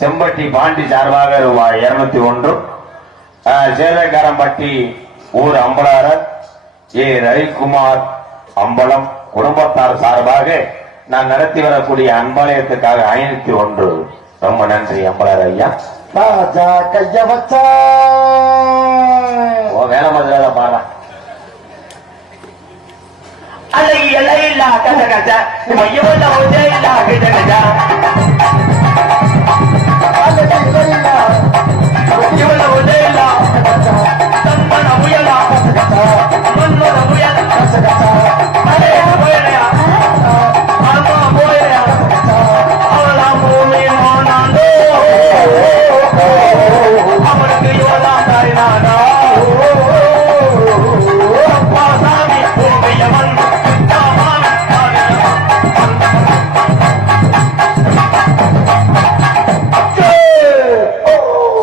செம்பட்டி பாண்டி சார்பாக ரூபாய் 201. சேலைக்காரம்பட்டி ஊர் அம்பலாரர் ஏ ரவிக்குமார் அம்பலம் குடும்பத்தார் சார்பாக நான் நடத்தி வரக்கூடிய அன்பாலயத்துக்காக 501. ரொம்ப நன்றி அம்பலார் ஐயா. ராஜா கைய வச்சா ஓ வேலை மாதிரி பாடலாம். அலை இலையில்லா கஜ கஜ மையவல்ல ஒஜையில்லா கஜ கஜ மையவல்ல ஒஜையில்லா தம்மன முயலா மன்னோட முயலா அலே போயலையா அம்மா போயலையா அவளா பூமி மோனாண்டோ அவனுக்கு இவதான் தாய்நாடா சாமி பூமியவன்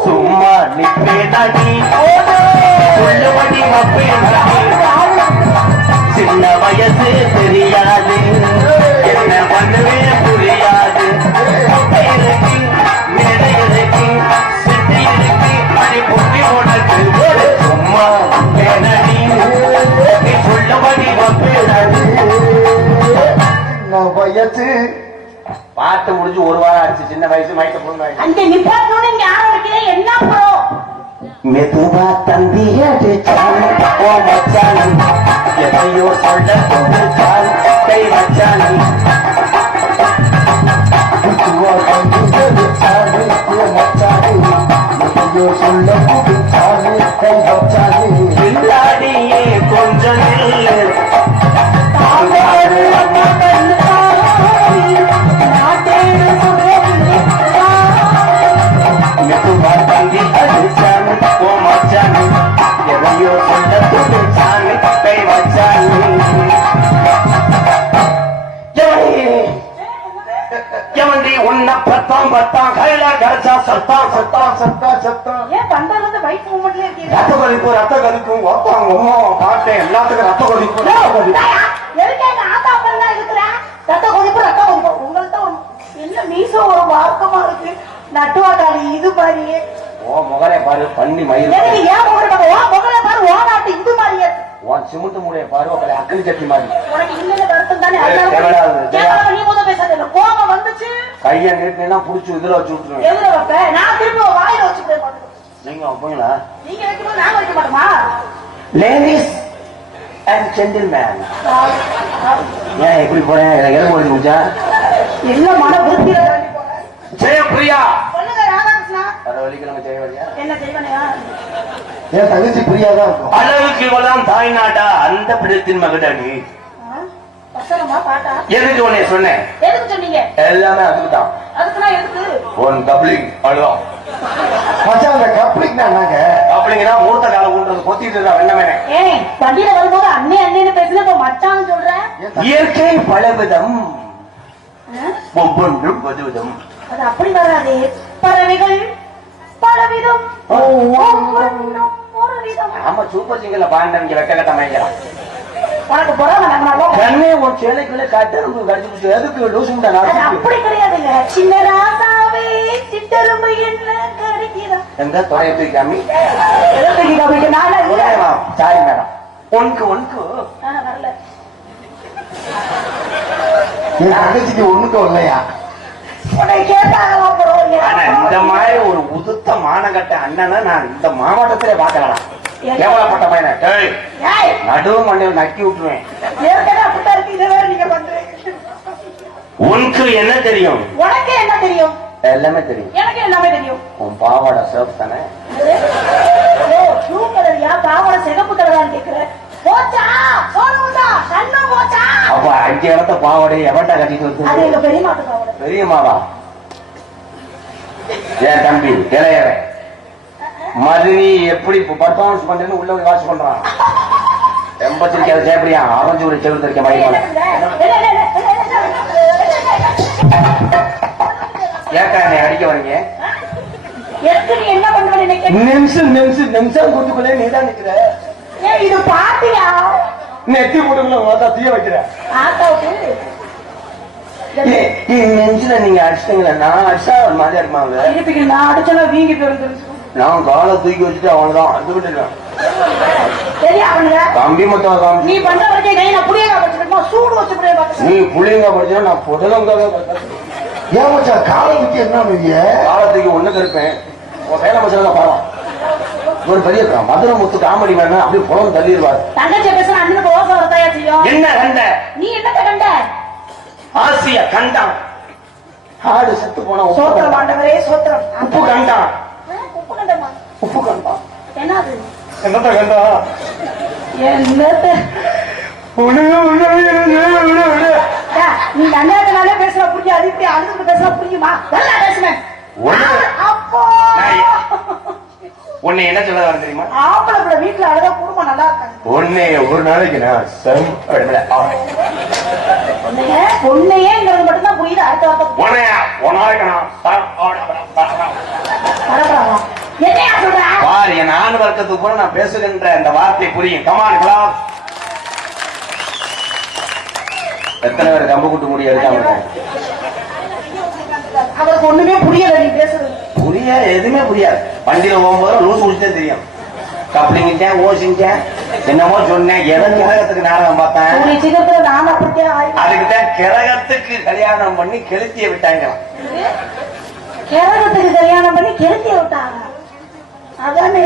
சும்மா நிப்பேனடி சொல்லுவடி மப்பேனடி சின்ன வயசு தெரியாது என்ன பண்ணுவேன் புரியாது இருக்கு மேடை இருக்கு சிட்டி இருக்கு அடி புத்தி உனக்கு சும்மா நிப்பேனடி நீ சொல்லுவடி மப்பேனடி வயசு பாட்டு முடிஞ்சு ஒரு வாரம் ஆச்சு. சின்ன வயசு மயக்க பொண்ணு அந்த நிப்பாட்டோட ஞாபகம் என்ன படம் மெதுவா தந்திய ஓ மச்சான் எதையோ சொல்ல கொடுத்தால் கை மச்சான் சொல்ல கொடுத்தாலே கை வச்சாலே பின்னாடியே கொஞ்சம் நில்லு மெதுவா தந்தி அடிச்சான் ஓ மச்சான் எதையோ சொல்ல கொடுத்தால் கை மச்சான் எவண்டி உன்ன பத்தாம் கையில கிடைச்சா சத்தம் சத்தம் சத்தம் சத்தம். ஏன் பந்தால பைக் மூமெண்ட்ல இருக்கீங்க? ரத்த கொதிக்கும் ஓப்பாங்க உமா பாட்டு எல்லாத்துக்கும் ரத்த கொதிக்கும். எதுக்கு ஆத்தா பண்ணா இருக்கிறேன் ரத்த கொதிப்பு உங்கள்கிட்ட என்ன மீசோ ஒரு வார்க்கமா இருக்கு நட்டுவாட்டாளி இது மாதிரியே. ஓ முகலை பாரு பண்ணி மயில் எனக்கு ஏன் முகலை பாரு ஓனாட்டு இது மாதிரியே உன் சிமுட்டு மூடைய பாரு உங்களை அக்கலி சட்டி மாதிரி உனக்கு இல்ல வருத்தம் தானே. நீ முதல் பேசாத கோபம் வந்துச்சு கைய நீட்டினா புடிச்சு இதுல வச்சு விட்டுருவேன். எதுல வைப்ப நான் திருப்பி வாயில வச்சுக்கிறேன். நீங்க வைப்பீங்களா? நீங்க வைக்கணும் நான் வைக்க மாட்டோமா? லேடிஸ் அண்ட் ஜென்டில்மேன் ஏன் எப்படி போறேன் எதை போய் முடிச்சா என்ன மன புத்தியில ஜெயப்பிரியா சொல்லுங்க ராதாகிருஷ்ணா. வெள்ளிக்கிழமை ஜெயவரியா என்ன செய்வனையா என் தங்கச்சி பிரியாதான் இருக்கும். அளவுக்கு இவெல்லாம் தாய் நாட்டா அந்த பிடத்தின் மகடா நீ பசங்கமா பாட்டா எதுக்கு உன்னை சொன்னேன்? எதுக்கு சொன்னீங்க? எல்லாமே அதுக்குதான். அதுக்குன்னா எதுக்கு? ஒன் கப்ளிங் அவ்வளவுதான். மச்சான் அந்த கப்ளிக் தான் நாங்க கப்ளிங்னா மூர்த்த கால ஊன்றது கொத்திட்டு இருக்கா வெண்ணமே. ஏய் வண்டியில வரும்போது அண்ணே அண்ணேன்னு பேசுன இப்ப மச்சான்னு சொல்றேன். இயற்கை பலவிதம் ஒவ்வொன்றும் பதுவிதம். அது அப்படி வராது. பறவைகள் பலவிதம் ஒவ்வொன்றும் ஒரு விதம். ஆமா சூப்பர் சிங்கர்ல பாண்டவங்க வெக்க கட்ட மயங்கிறான். உனக்கு பொறாம கண்ணே உன் சேலைக்குள்ள கட்டெரும்பு கடிச்சு எதுக்கு லூசு முட்டை அது நாடு அப்படி கிடையாதுங்க. சின்ன ராசாவே சிட்டெரும்பு என்ன கடிக்கிறா எங்க தொலைய தூக்காமி வரல. சாரி மேடம் உனக்கு என் தங்கச்சிக்கு ஒண்ணுக்கு இல்லையா? உன்னை கேட்டாங்களா அப்புறம்? ஆனா இந்த மாதிரி ஒரு உதுத்த மானகட்ட அண்ணனை நான் இந்த மாவட்டத்திலே பார்க்கலாம். கேவலப்பட்ட பையனை ஏய், நடுவு மண்டையில் நக்கி விட்டுருவேன். ஏற்கனவே அப்படித்தான் இருக்கு. இதை வேற நீங்க பண்றீங்க. உனக்கு என்ன தெரியும்? உனக்கு என்ன தெரியும்? எல்லாமே தெரியும். எனக்கு எல்லாமே தெரியும். உன் பாவாடை சிவப்பு தானே? ஓ ப்ளூ கலரியா? பாவாடை சிகப்பு கலரான்னு கேக்குறேன். போச்சா சோனுடா கண்ணு போச்சா? அப்ப 5 இடத்த பாவாடை எவன்டா கட்டிட்டு அது வந்து? எங்க பெரியமாட்டு பாவாடை. பெரியம்மாவா? ஏன் தம்பி இளையவ மதுனி எப்படி பர்ஃபார்மன்ஸ் பண்றேன்னு உள்ள போய் வாட்ச் பண்றான். எம்பத்திரிக்கை அதை சேப்படியா ஆரஞ்சு ஒரு செவல் தெரிக்க மயமான ஏக்கா என்னை அடிக்க வரீங்க? என்ன பண்ற? நிமிஷம் கொஞ்சம் நீதான் நிக்கிற. இது பாட்டியா? நெத்தி போட்டுக்குள்ள தீய வைக்கிற. ஆத்தாவுக்கு நெஞ்சில நீங்க அடிச்சிட்டீங்களா? நான் அடிச்சா ஒரு மாதிரி இருப்பாங்க. இருப்பீங்க, நான் அடிச்சா வீங்கி போயிருந்து. நான் காலை தூக்கி வச்சுட்டு அவன்தான் அது விட்டுட்டேன். சரியா அவனுங்க தம்பி மட்டும் காமி. நீ பண்ற வரைக்கும் கை நான் புளியங்கா படிச்சிருக்கோம், சூடு வச்சு புளிய பார்த்து. நீ புளியங்க படிச்சா நான் புடலங்க. ஏன் மச்சான் காலை தூக்கி என்ன பண்ணுவீங்க? காலத்துக்கு ஒண்ணுக்கு இருப்பேன். உன் வேலை மச்சான் பரவாயில்ல. ஒரு பெரிய மதுரை முத்து காமெடி வேணா அப்படியே புலம் தள்ளிடுவார். தங்கச்சி பேசுற அண்ணனுக்கு ரோசா வரத்தாயா செய்யும். என்ன கண்ட? நீ என்னத்த கண்ட? ஆசிய கண்டான். ஆடு செத்து போனா சோத்திரம் ஆண்டவரே சோத்திரம். உப்பு கண்டான். உப்பு கண்டமா? உப்பு கண்டான். என்னது? என்னத்த கண்டா? என்னத்த? நீ கண்டாதனாலே பேசுற புரியும், அது இப்படி அழுது பேசுற புரியுமா? நல்லா பேசுவேன். அப்போ உன்னை என்ன சொல்ல வர தெரியுமா? ஆம்பளை பிள்ளை வீட்டுல அழுதா குடும்பம் நல்லா இருக்காங்க. உன்னை ஒரு நாளைக்கு நான் பொண்ணையேங்கிறது மட்டும்தான் புரியுது. அடுத்த வார்த்தை என்னையா சொல்ற? பாரு என் ஆண் வர்க்கத்துக்கு கூட நான் பேசுகின்ற இந்த வார்த்தை புரியும். Come on class. எத்தனை பேர் கம்பு குட்டு முடிய இருக்காங்க? அவருக்கு ஒண்ணுமே புரியல நீ பேசுறது. புரியாது, எதுவுமே புரியாது. வண்டியில போகும்போது லூஸ் முடிச்சே தெரியும். கப்ளிங்கிட்டேன், ஓசிங்கிட்டேன், என்னமோ சொன்னேன். எதன் கிரகத்துக்கு நாடகம் பார்த்தேன். சீக்கிரத்துல நான் அப்படியே அதுக்கிட்ட கிரகத்துக்கு கல்யாணம் பண்ணி கெளுத்திய விட்டாங்க. கிரகத்துக்கு கல்யாணம் பண்ணி கெளுத்திய விட்டாங்க. அதானே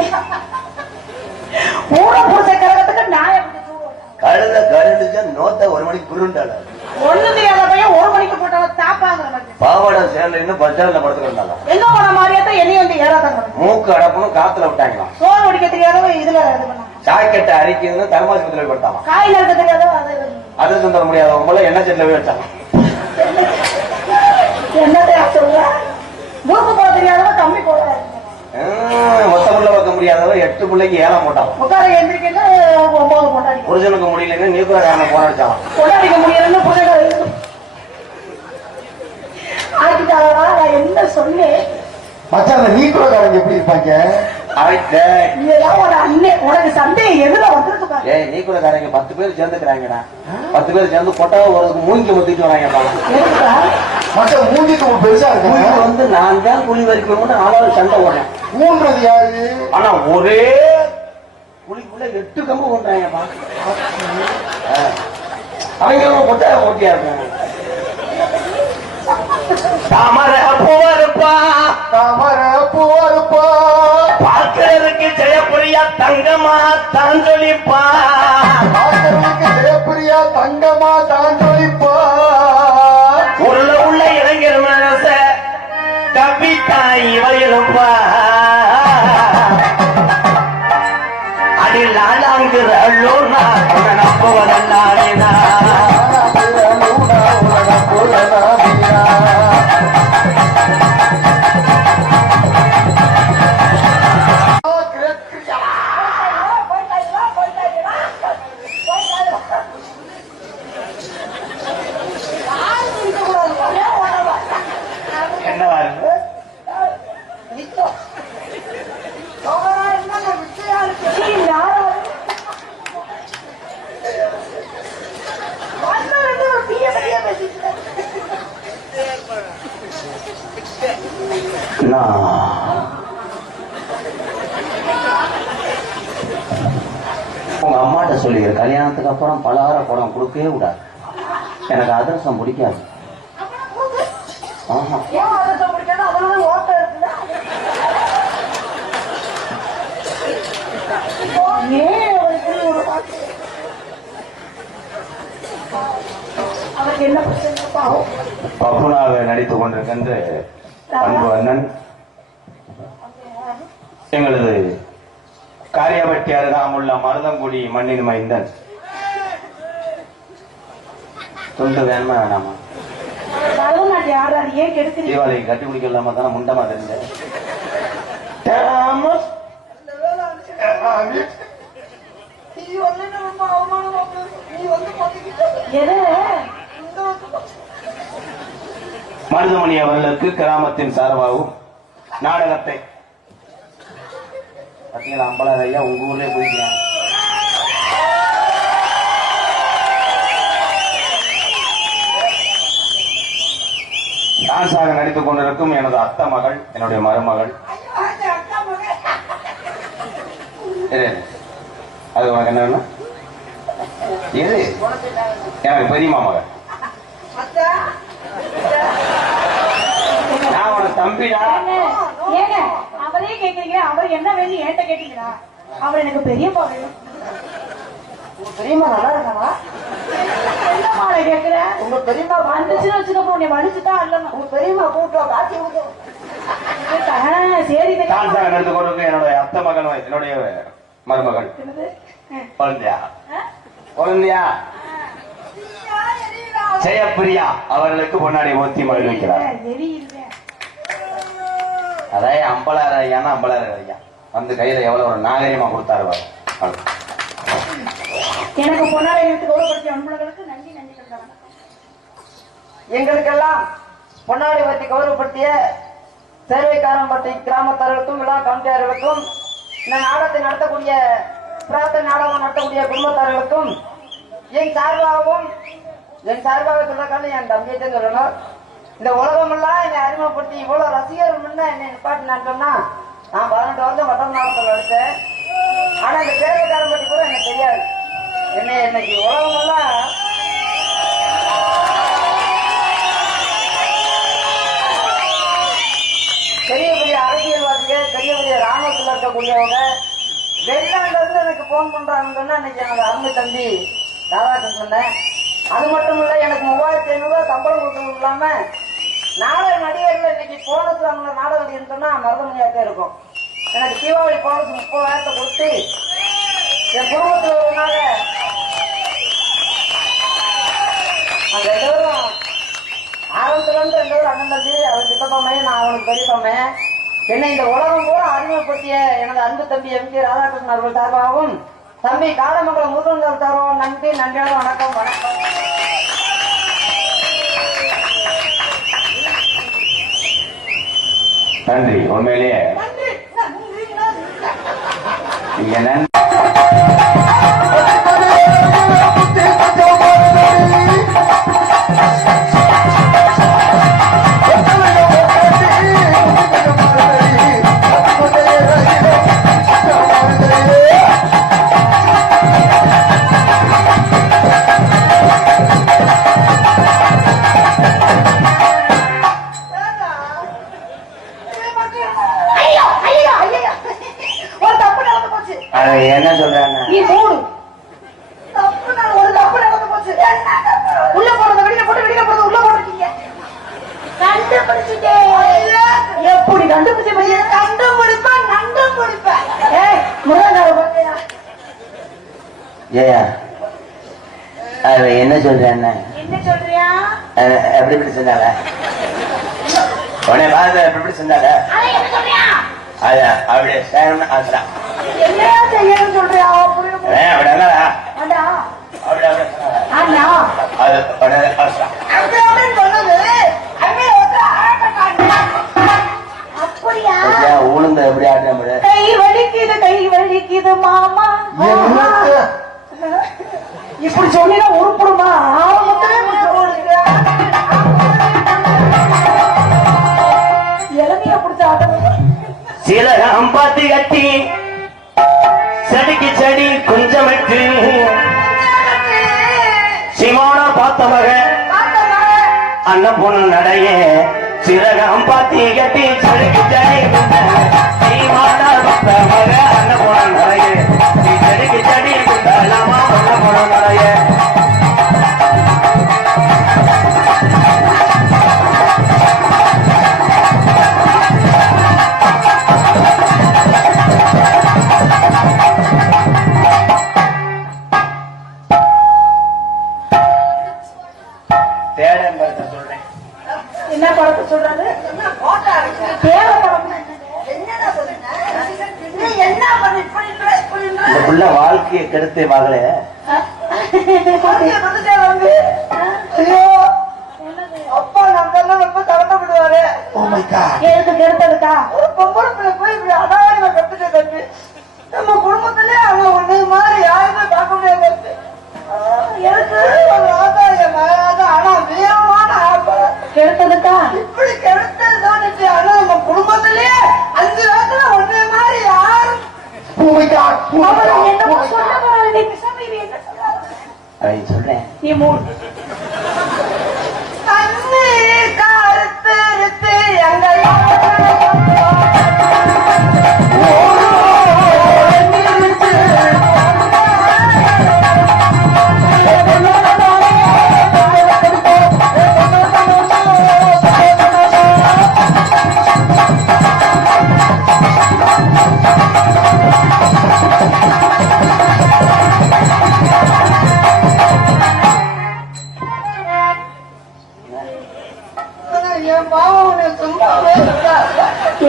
ஊட பூச கிரகத்துக்கு நாய கழுத கருண்டுச்சா நோத்த ஒரு மணிக்கு குருண்டால ஒண்ணு தெரியாத பையன் ஒரு மணிக்கு போட்டால தாப்பாங்க. பாவாட சேர்ந்து பஸ்டாண்ட்ல படுத்துக்கிட்டாங்க. எங்க போன மாதிரியாத்தான் என்னையும் வந்து ஏறாதாங்க. மூக்கு அடப்புன்னு காத்துல விட்டாங்களாம். சோறு ஒடிக்க தெரியாதவ இதுல இது பண்ணாங்க. சாக்கெட்டை அரிக்கிறது தர்மாசத்துல போட்டாங்க. காய் நறுக்க தெரியாதவ அது சுந்தர முடியாதவங்க போல எண்ணெய் செட்டில போய் வச்சாங்க. என்னத்தையா சொல்ற? மூக்கு போட தெரியாதவ கம்மி போட மொத்த புள்ள வைக்க முடியாதவ 8 பிள்ளைக்கு 7 போட்டாங்க. முக்கார எந்திரிக்கல 9 போட்டாடி. புருஷனுக்கு முடியலன்னு நியூக்ளியர் போன அடிச்சாங்க. கொண்டாடிக்க முடியலன்னு புருஷன் ஆக்கிட்டாளா? நான் என்ன சொன்னேன்? மச்சான் நீக்குறக்காரங்க எப்படி இருப்பாங்க? இதெல்லாம் ஒரு அண்ணன் உனக்கு சந்தேகம் எதுல வந்துருக்கு? ஏய் நீக்குறக்காரங்க 10 பேர் சேர்ந்துக்கிறாங்கடா. 10 பேர் சேர்ந்து கொட்டா ஒரு மூஞ்சி முத்திட்டு வராங்க. மச்சான் மூஞ்சிக்கு பெருசா இருக்கு. வந்து நான் தான் குழி வரைக்கும் ஆளாவது சண்டை ஓடுறேன். மூன்றது யாரு? ஆனா ஒரே குழிக்குள்ள 8 கம்பு கொண்டாங்கப்பா. அவங்க கொட்டாய போட்டியா இருக்காங்க. தாமர பூவருப்பா, தாமர பூவருப்பா, பார்க்கிறதுக்கு ஜெயப்பிரியா தங்கமா தான் சொல்லிப்பா, பார்க்கிறதுக்கு ஜெயப்பிரியா தங்கமா தான் சொல்லிப்பா, உள்ள இளைஞர் மனச கவிதாய் வயலுப்பா, அதில் நாளாங்குற அள்ளூர்னா போவதல்லாடினா என்னவா இருக்கு? உங்க அம்மாட்ட சொல்லி கல்யாணத்துக்கு அப்புறம் பலகார படம் கொடுக்கவே கூடாது. எனக்கு அதிரசம் பிடிக்காது. பப்புனாக நடித்துக் கொண்டிருக்கின்ற அன்பு அண்ணன் எங்களது காரியாபட்டி அருகாமுள்ள மருதங்குடி மண்ணின் மைந்தன். துண்டு வேணுமா வேணாமா? தீபாவளிக்கு கட்டி குடிக்கலாமா தானே முண்டமா தெரிஞ்ச மருதமணி அவர்களுக்கு கிராமத்தின் சார்பாகவும் நாடகத்தை பார்த்தீங்களா? அம்பலார் ஐயா உங்க ஊர்லயே போய்க்கிறேன். டான்ஸாக நடித்துக் கொண்டிருக்கும் எனது அத்தை மகள், என்னுடைய மருமகள். இரு. அது உனக்கு என்ன வேணும்? இது எனக்கு பெரியமா மகள். நான் உனக்கு தம்பிடா. ஏங்க அவரே கேக்குறீங்க, அவர் என்ன வேணும் என்கிட்ட கேட்டீங்களா? அவர் எனக்கு பெரியப்பா வேணும். பெரியம்மா நல்லா இருக்காவா? என்னம்மா கேக்குறேன்? உங்க பெரியம்மா வந்துச்சுன்னு வச்சுக்கோ, உன்னை வலிச்சுதான் அல்லணும். உங்க பெரியம்மா கூப்பிட்டோம் காட்சி சரி. டான்ஸாக நடித்துக் கொண்டிருக்கும் என்னுடைய அத்தை மகள், என்னுடைய மருமகள். குழந்தையா குழந்தையா ஜெயப்பிரியா அவர்களுக்கு முன்னாடி ஊத்தி மகிழ்விக்கிறார். அதாவது அம்பலார் ஐயானா அம்பலார் ஐயா வந்து கையில எவ்வளவு ஒரு நாகரிகமா கொடுத்தாரு பாரு. எனக்கு பொன்னாடை எடுத்து கௌரவப்படுத்திய அன்பர்களுக்கு நன்றி. நன்றி. எங்களுக்கெல்லாம் பொன்னாடை பற்றி கௌரவப்படுத்திய சேவைக்காரம்பட்டி கிராமத்தார்களுக்கும் விழா கமிட்டியாளர்களுக்கும் இந்த நாடகத்தை நடத்தக்கூடிய பிரார்த்தனை நாடகம் நடத்தக்கூடிய குடும்பத்தார்களுக்கும் என் சார்பாக சொல்றக்கான என் தம்பியை சொல்லணும். இந்த உலகமெல்லாம் என்னை அறிமுகப்படுத்தி இவ்வளவு ரசிகர்கள் முன்ன என்னை நிப்பாட்டினான்னா நான் 18 வருஷம் வட்டம் நாடகத்தில் எடுத்தேன். ஆனா இந்த சேவைக்காரம்பட்டி கூட எனக்கு தெரியாது. என்னை இன்னைக்கு உலகமெல்லாம் பெரிய பெரிய அரசியல்வாதிகள், பெரிய பெரிய ராணுவத்தில் இருக்கக்கூடியவங்க வெளிநாட்டுல இருந்து எனக்கு போன் பண்றாங்கன்னு இன்னைக்கு என்னோட அருமை தம்பி ராதாகிருஷ்ணன் சொன்னேன். அது மட்டும் இல்ல, எனக்கு 3500 சம்பளம் கொடுக்கணும் இல்லாம நாடக நடிகர்கள் இன்னைக்கு போனஸ் அவங்க நாடகம் நடிகர்னு சொன்னா மருதமணியாக்கே இருக்கும். எனக்கு தீபாவளி போனஸ் 30,000 கொடுத்து என் குடும்பத்தில் ஒருனால அந்த 2 பேரும் ஆரம்பத்துல இருந்து 2 பேரும் அண்ணன் தம்பி. அவன் சித்தப்பம்மையும் நான் அவனுக்கு பெரியப்பம்மையன். என்னை இந்த உலகம் கூட அறிமுகப்படுத்திய எனது அன்பு தம்பி எம் கே ராதாகிருஷ்ணன் அவர்கள் சார்பாகவும் தம்பி காலமங்கலம் முருகன் சார்பாகவும் நன்றி. நன்றியான வணக்கம். வணக்கம். நன்றி. உண்மையிலேயே இங்க நன்றி. என்ன சொல்றாங்க? நீ மூடு. ஒரு தப்பு நடந்து போச்சு. உள்ள போறது வெளியில போட்டு, வெளியில போறது உள்ள போட்டுருக்கீங்க. கண்டுபிடிச்சிட்டே. எப்படி கண்டுபிடிச்ச பையன்? கண்டுபிடிப்பேன், நண்டுபிடிப்பேன். முருகன் ஏயா அது என்ன சொல்றேன்? என்ன சொல்றியா? எப்படி இப்படி செஞ்சால உடனே பார்த்து எப்படி செஞ்சால அது அப்படியே ஆசரா என்ன செய்யணும்னு சொல்றியா? உளுந்த எப்படி ஆடுற? கை வலிக்குது, கை வலிக்குது மாமா. இப்படி சொன்னா உருப்படுமா? இளமைய பிடிச்ச ஆட்டம். சீலகம் பாத்தி கட்டி செடிக்கு செடி குஞ்சமிட்டு சிமோன பார்த்த மக அண்ணன் பொண்ணு நடைய சிறகம் பாத்தி கட்டி செடிக்கு செடி சீமான பார்த்த மக அண்ணன் பொண்ணு நடைய செடிக்கு செடி குண்டலாமா அண்ணன் பொண்ணு நடைய என்ன படத்தை சொல்றாரு? வாழ்க்கையை கெடுத்தே மகளே. அப்பா நம்ம ரொம்ப கவலைப்படுவாரு. எனக்கு கெடுத்ததுக்கா? ஒரு பொம்பளை பிள்ளை போய் இப்படி அடாவடிமா கத்துட்டு தம்பி. நம்ம குடும்பத்திலே அவன் ஒண்ணு மாதிரி யாருமே பார்க்க முடியாது. எனக்கு ஒரு ஆதாயம் ஆனா வீரமான ஆப்பா கெடுத்ததுக்கா? இப்படி பூமிக்கான் அவர் என்னமோ சொல்ல வராரு, நீ பேசாம இரு, என்ன சொல்றாரு? அதை சொல்றேன். நீ மூடு. கண்ணு கருத்து எங்க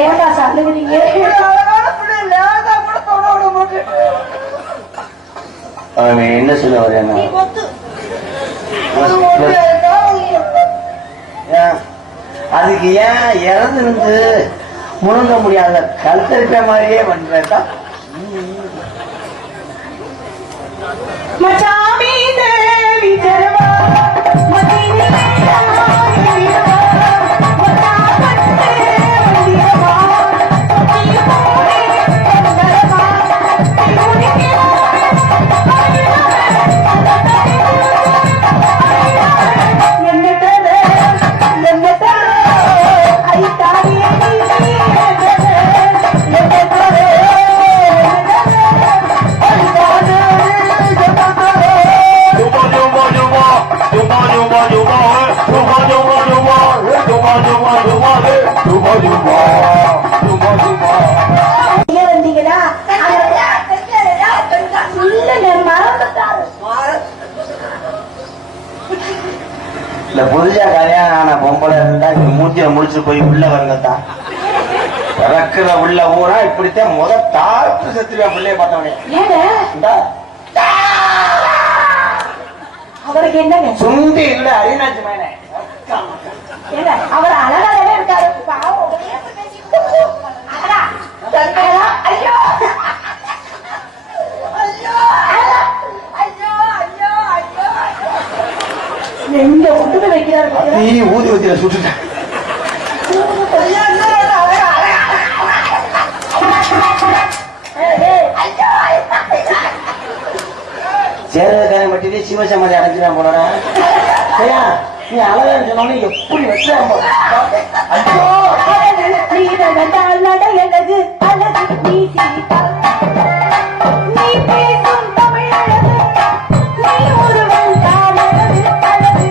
ஏண்டா சாப்பிடுறீங்க? அவன் என்ன சொல்ல வரேன்னா நீ கொத்து. அதுக்கு ஏன் இறந்து நின்று முழுங்க முடியாத கழுத்தரிப்ப மாதிரியே பண்றா. மச்சாமி தேவி தருவா மதினி தருவா வந்தீங்களா? இந்த புதுசா கல்யாணம் ஆன பொம்பளை இருந்தா மூஞ்சில முடிச்சு போய் உள்ள வரங்கத்தான் இறக்குற உள்ள ஊரா இப்படித்தான் தாழ்த்து செத்துருவேன் பிள்ளைய பார்த்தவனே. அவருக்கு என்னங்க சுண்டி இல்ல அரிநாச்சி மேனே அவர் அழகாகவே இருக்காரு. ஐயோ எங்க விட்டு வைக்கிறாரு. நீ ஊதி ஊத்தில சுட்டுட்டேன். சேரக்காரன் பட்டி சிவசமாதி அடைஞ்சிடான் போனா நீ அழகான்னு சொன்னோன்னு எப்படி வச்சான் அழகு அழகு நீ சிரித்தால் நீ பேசும் தமிழ் அழகு நீ ஒருவன் தான் அழகு அழகு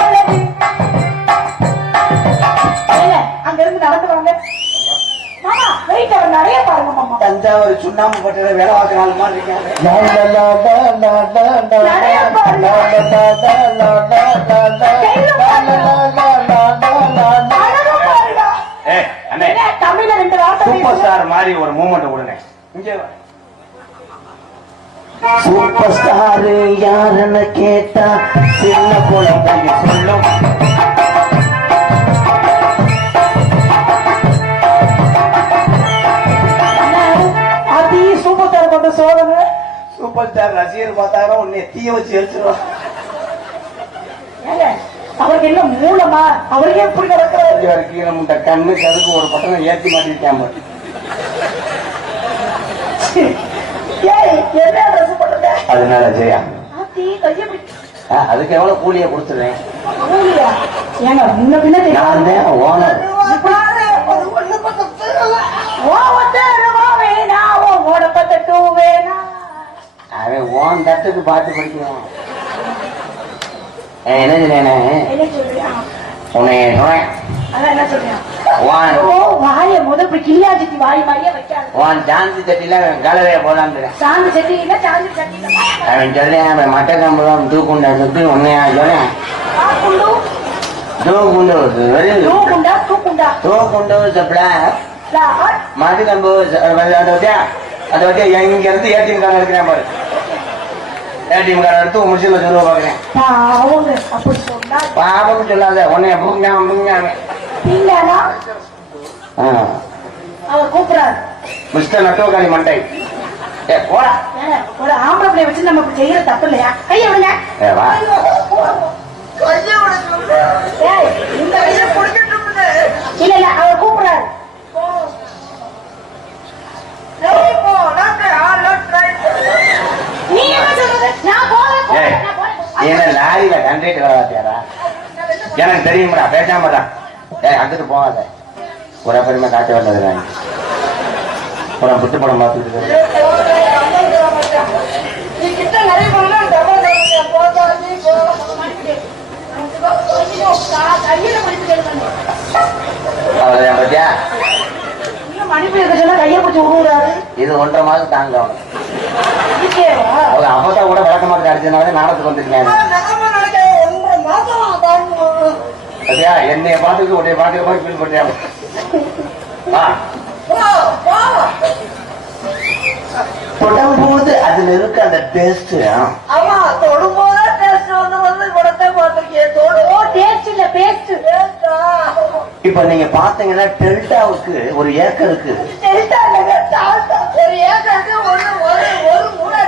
அழகு. அங்க இருந்து நடந்து வாங்க மாமா. வெயிட் அவர் நிறைய பாருங்க மாமா. தஞ்சாவூர் சுண்ணாம்பு பட்டத வேலை பார்க்க நாலு மாதிரி இருக்காங்க. நிறைய பாருங்க. தமிழ்ல 2 வார்த்தை சூப்பர் ஸ்டார் மாதிரி ஒரு மூமெண்ட் கொடுங்க. சூப்பர் ஸ்டார் யாருன்னு கேட்டா சின்ன குழந்தை சொல்லும். அதி சூப்பர் ஸ்டார் கொண்ட சோதனை. சூப்பர் ஸ்டார் ரசிகர் பார்த்தாலும் உன்னை தீய வச்சு எரிச்சிருவான். அவருக்கு என்ன மூலமா அவருக்கே எப்படி நடக்கிறாரு? கீழே முட்டை கண்ணு கதுக்கு ஒரு பட்டனை ஏற்றி மாட்டிருக்காம. அதனால ஜெயா அதுக்கு எவ்வளவு கூலிய கொடுத்துருவேன். ஏங்க முன்ன பின்ன நான் தான் ஓனர். அவன் ஓன் தட்டுக்கு பார்த்து படிக்கிறான். என்ன சொல்றேன் உன்னை சாந்தி சட்டில கலவைய போலான்னு அவன் சொல்றேன். அவன் மட்ட கம்பளம் தூக்குண்டா சுத்தி உன்னையா சொல்றேன். தூக்குண்டு சப்ள மட்டு கம்பு அதை வச்சு இங்க இருந்து ஏடிஎம் கார்டு எடுக்கிறேன் பாரு. ஏடிஎம் கார்டு எடுத்து முடிச்சு சொல்லுவ பாக்குறேன். பாவம் சொல்லாத உன்னைய அவர் கூப்பிடாரு மிஸ்டர் நட்டோகாளி மண்டை. போடா ஒரு ஆம்பளை பிள்ளைய வச்சு நம்ம செய்யற தப்பு இல்லையா? கைய விடுங்க. வா இல்ல இல்ல அவர் கூப்பிடாரு. லாரியில கண்டிட்டு வாத்தியாரா எனக்கு தெரியுமாடா பேசாமடா ஏய் அங்கிட்டு போகாத ஒரு பெருமை காட்ட வேண்டது நான் புட்டு படம் பார்த்துட்டு நீ கிட்ட நிறைய பண்ணா போதாது கையில மன்னிப்பு கேட்கணும். அவ்வளவுதான் பத்தியா இன்னும் மன்னிப்பு கேட்க சொன்னா கையை பிடிச்சி விடுறாரு. இது 1.5 மாதம் தாங்க அவங்க அப்பத்தா கூட விளக்கமாக அடிச்சதுனால நாடத்துக்கு வந்துருக்காங்க சரியா என்னைய பாட்டுக்கு உடைய பாட்டுக்கு போய் ஃபீல் பண்ணியா தொடும்போது அதுல இருக்கு அந்த டேஸ்ட் ஆமா தொடும்போதே டேஸ்ட் வந்து படத்தை பார்த்திருக்கேன் டேஸ்ட் இல்ல பேஸ்ட். இப்ப நீங்க பாத்தீங்கன்னா டெல்டாவுக்கு ஒரு ஏக்கருக்கு ஒரு ஏக்கருக்கு ஒரு மூணு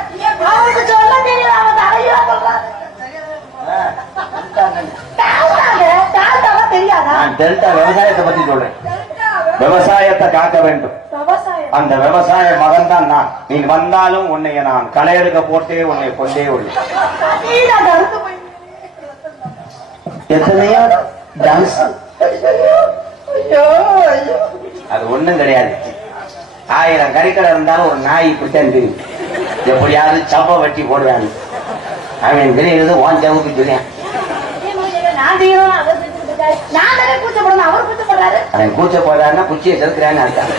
அவனுக்கு சொல்ல தெரியல, அவன் தலையா சொல்றான். தெரியாதா? நான் டெல்டா விவசாயத்தை பத்தி சொல்றேன். விவசாயத்தை காக்க வேண்டும். விவசாயம் அந்த விவசாய மகன் தான் நான். நீ வந்தாலும் உன்னைய நான் களையெடுக்க போட்டே உன்னை கொண்டே உள்ளேன். எத்தனையோ டான்ஸ் அது ஒண்ணும் கிடையாது. 1000 கறிக்கடை இருந்தாலும் ஒரு நாய் இப்படித்தான் தெரியும். எப்படியாவது சப்ப வெட்டி போடுவாங்க. அவன் தெரியுது ஓன் சவுக்கு தெரியும். நான் தானே கூச்சப்படணும், அவர் கூச்சப்படுறாரு. அவன் கூச்ச போடுறாருன்னா குச்சியை செலுத்துறான்னு அர்த்தம்.